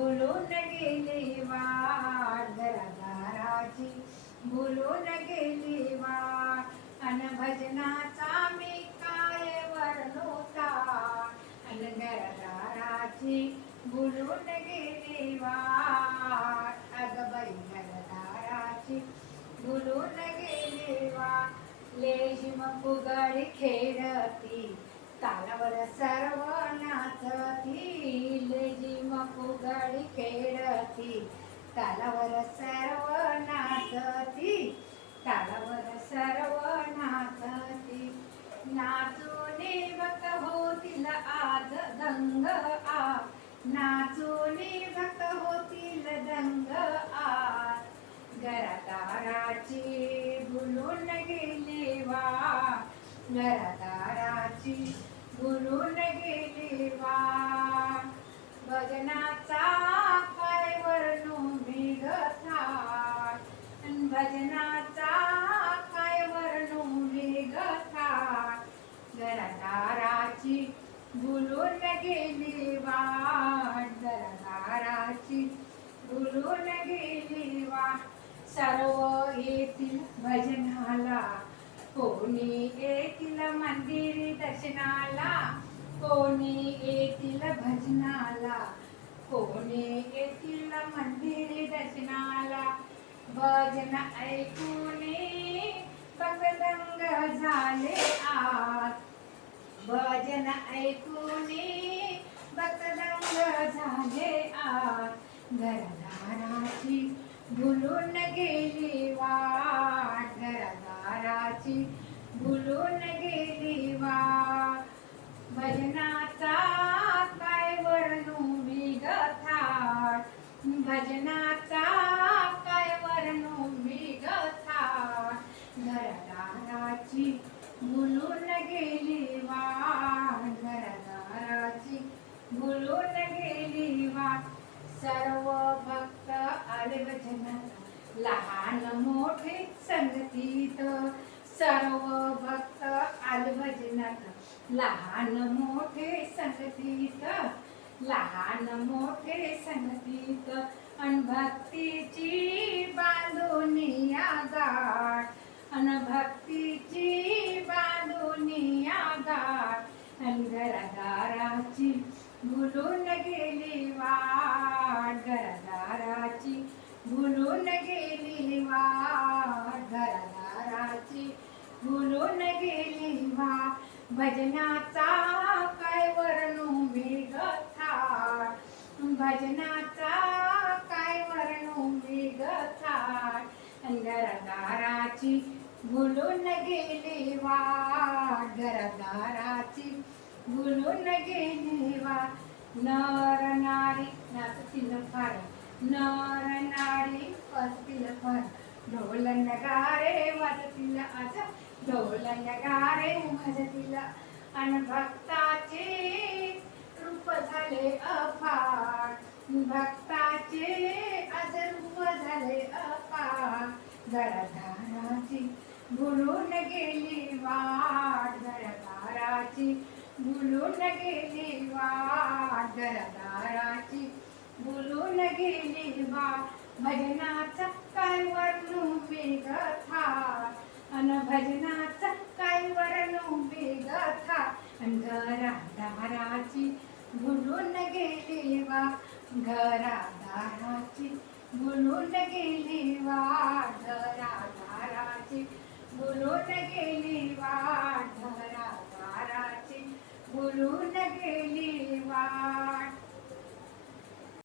भुलून गेली वाट घरादाराची भुलून गेली वाट अन भजनाचा मी काय वर्णोता अन घरदाराची भुलून गेली वाट अगं बाई घरदाराची भुलून गेली वाट लेझिम फुगडी खेळती तालावर सर्व नाचती लेझिम फुगडी खेळती तालावर सर्व नाचती तालावर सर्व नाचती नाचूनी भक्त होतील आज दंग आ नाचूनी भक्त होतील दंग आ घरादाराची भुलून गेली वाट घरादाराची भुलून गेली वाट भजनाचा काय वर्णू मी थाट भजनाचा काय वर्णू मी थाट घरादाराची भुलून गेली वाट घरादाराची भुलून गेली वाट सर्व येतील भजनाला कोणी येतील मंदिरी दर्शनाला कोणी येतील भजनाला कोणी येतील मंदिरी दर्शनाला भजन ऐकून भक्तदंग झाले आज भजन ऐकून भक्तदंग झाले आज घरदाराची भुलून गेली वाट घरदाराची भुलून गेली वाट भजनाचा काय वर्णू मी थाट भजनाचा काय वर्णू मी थाट घरदाराची भुलून गेली वाट घरदाराची भुलून गेली वाट सर्व भक्त आले भजनात लहान मोठे संगतीत सर्व भक्त आले भजनात लहान मोठे संगतीत लहान मोठे संगतीत अन भक्तीची बांधुनिया गाठ अन भक्तीची बांधुनिया गाठ अन घरदाराची भुलून गेली वाट घरदाराची भुलून गेली वाट घरदाराची भुलून गेली वाट भजनाचा काय वर्णू मी थाट भजनाचा काय वर्णू मी थाट घरदाराची भुलून गेली वाट घरदाराची भुलून गेली वाट नर नारी नाचतील फार नर नारी वाजतील फार ढोल नगारे वाजतील आज ढोल नगारे वाजतील अन भक्ताचे रूप झाले अफाट भक्ताचे आज रूप झाले अफाट घरदाराची भुलून गेली वाट घरदाराची भुलून गेली वाट घरदाराची भुलून गेली वाट भजनाचा काय वर्णू मी थाट अन भजनाचा काय वर्णू मी थाट अन घरादाराची भुलून गेली वाट घरादाराची भुलून गेली वाट घरादाराची भुलून गेली वाट घरादाराची भुलून